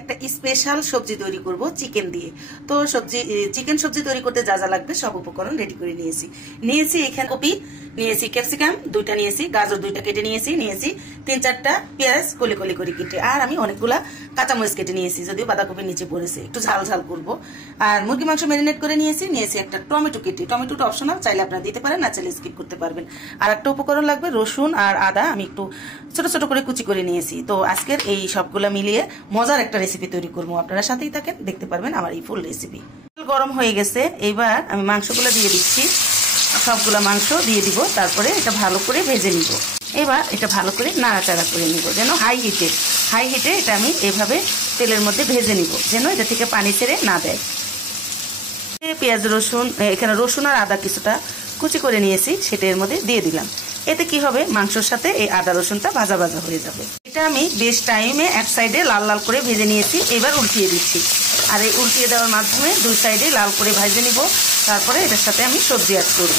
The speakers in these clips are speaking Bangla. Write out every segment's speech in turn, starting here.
একটা স্পেশাল সবজি তৈরি করব চিকেন দিয়ে। তো চিকেন সবজি তৈরি করতে যা যা লাগবে সব উপকরণ রেডি করে নিয়েছি এখানে কপি নিয়েছি, ক্যাপসিকাম 2টা নিয়েছি, গাজর 2টা কেটে নিয়েছি 3-4টা পেঁয়াজ কলি কলি করে কেটে, আর আমি অনেকগুলা কাঁচামরিচ কেটে নিয়েছি, যদিও বাঁধাকপি নিচে পড়েছে, একটু ঝাল ঝাল করব। আর মুরগি মাংস ম্যারিনেট করে নিয়েছি একটা টমেটো কেটে, টমেটোটা অপশনাল, চাইলে আপনারা দিতে পারেন, না চাইলে স্কিপ করতে পারবেন। আর একটা উপকরণ লাগবে রসুন আর আদা, আমি একটু ছোট ছোট করে কুচি করে নিয়েছি। তো আজকের এই সবগুলা মিলিয়ে মজার একটা রেসিপি তৈরি করবো, আপনারা সাথেই থাকেন, দেখতে পারবেন আমার এই ফুল রেসিপি। গরম হয়ে গেছে, এইবার আমি মাংসগুলো দিয়ে দিচ্ছি, সবগুলা মাংস দিয়ে দিব, তারপরে এটা ভালো করে ভেজে নিব। এবার এটা ভালো করে নাড়াচাড়া করে নিব, যেন হাই হিটে এটা আমি এভাবে তেলের মধ্যে ভেজে নিব, যেন এটা থেকে পানি ছেড়ে না দেয়। পেঁয়াজ রসুন, এখানে রসুন আর আদা কিছুটা কুচি করে নিয়েছি, সেটা এর মধ্যে দিয়ে দিলাম। এতে কি হবে, মাংসের সাথে এই আদা রসুনটা ভাজা ভাজা হয়ে যাবে। এটা আমি বেশ টাইমে এক সাইডে লাল লাল করে ভেজে নিয়েছি, এবার উল্টিয়ে দিচ্ছি। আর এই উল্টিয়ে দেওয়ার মাধ্যমে দুই সাইডে লাল করে ভেজে নিব, তারপরে এটার সাথে আমি সবজি অ্যাড করব।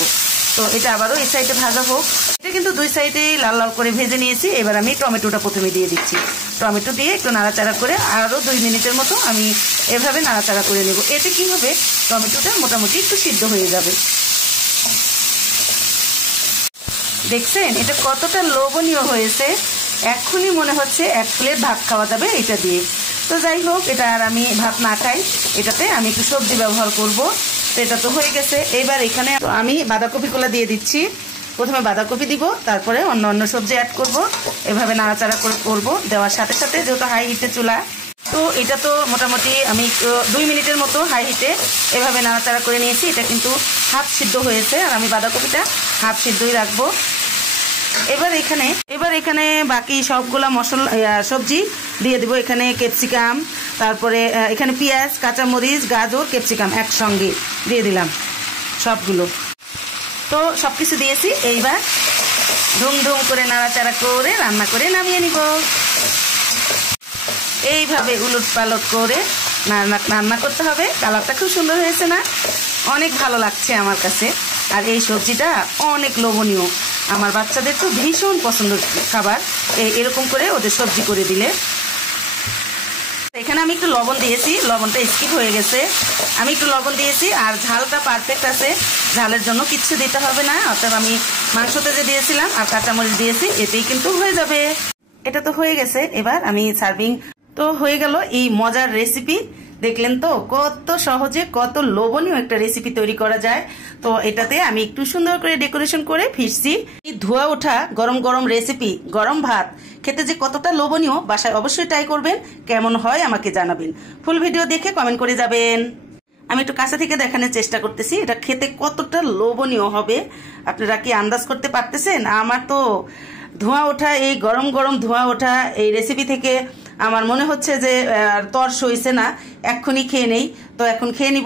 তো এটা আবারও এই সাইডে ভাজা হোক। এটা কিন্তু দুই সাইডে লাল লাল করে ভেজে নিয়েছি। এবার আমি টমেটোটা প্রথমে দিয়ে দিচ্ছি, টমেটো দিয়ে একটু নাড়াচাড়া করে আরও 2 মিনিটের মতো আমি এভাবে নাড়াচাড়া করে নেব। এতে কি হবে, টমেটোটা মোটামুটি একটু সিদ্ধ হয়ে যাবে। দেখছেন এটা কতটা লোভনীয় হয়েছে, এক্ষুনি মনে হচ্ছে 1 প্লেট ভাত খাওয়া যাবে এটা দিয়ে। তো যাই হোক, এটা আর আমি ভাত না খাই, এটাতে আমি একটু সবজি ব্যবহার করব। তো এটা তো হয়ে গেছে। এবার এখানে আমি বাঁধাকপিগুলো দিয়ে দিচ্ছি, প্রথমে বাঁধাকপি দিব, তারপরে অন্য সবজি অ্যাড করব, এভাবে নাড়াচাড়া করব। দেওয়ার সাথে সাথে যেহেতু হাই হিটে চুলা, তো এটা তো মোটামুটি আমি 2 মিনিটের মতো হাই হিটে এভাবে নাড়াচাড়া করে নিয়েছি। এটা কিন্তু হাফ সিদ্ধ হয়েছে, আর আমি বাঁধাকপিটা হাফ সিদ্ধই রাখবো। এবার এখানে বাকি সবগুলা সবজি দিয়ে দিব। এখানে ক্যাপসিকাম, তারপরে এখানে পেঁয়াজ, কাঁচামরিচ, গাজর, ক্যাপসিকাম একসঙ্গে দিয়ে দিলাম সবগুলো। তো সবকিছু দিয়েছি, এইবার ধুম করে নাড়াচাড়া করে রান্না করে নামিয়ে নিব। এইভাবে উলট পালট করে রান্না করতে হবে। কালারটা খুব সুন্দর হয়েছে না, অনেক ভালো লাগছে আমার কাছে। আর এই সবজিটা অনেক লোভনীয়, আমার বাচ্চাদের তো ভীষণ পছন্দের খাবার, এরকম করে ওদের সবজি করে দিলে। এখানে আমি একটু লবণ দিয়েছি, লবণটা স্কিপ হয়ে গেছে, আমি একটু লবণ দিয়েছি। আর ঝালটা পারফেক্ট আছে, ঝালের জন্য কিচ্ছু দিতে হবে না। অর্থাৎ আমি মাংসতে যে দিয়েছিলাম আর কাঁচামরিচ দিয়েছি, এতেই কিন্তু হয়ে যাবে। এটা তো হয়ে গেছে, এবার আমি সার্ভিং। তো হয়ে গেল এই মজার রেসিপি। দেখলেন তো কত সহজে কত লোভনীয় একটা রেসিপি তৈরি করা যায়। তো এটাতে আমি একটু সুন্দর করে ডেকোরেশন করে ফিরছি। এই ধোয়া ওঠা গরম গরম রেসিপি, গরম ভাত খেতে যে কতটা লোভনীয়, বাসায় অবশ্যই ট্রাই করবেন, কেমন হয় আমাকে জানাবেন। ফুল ভিডিও দেখে কমেন্ট করে যাবেন। আমি একটু কাছে থেকে দেখানোর চেষ্টা করতেছি এটা খেতে কতটা লোভনীয় হবে। আপনারা কি আন্দাজ করতে পারতেছেন? আমার তো ধোঁয়া ওঠা, এই গরম গরম ধোঁয়া ওঠা এই রেসিপি থেকে আমার মনে হচ্ছে যে তর সইছে না, এক্ষুনি খেয়ে নেই। তো এখন খেয়ে নিব।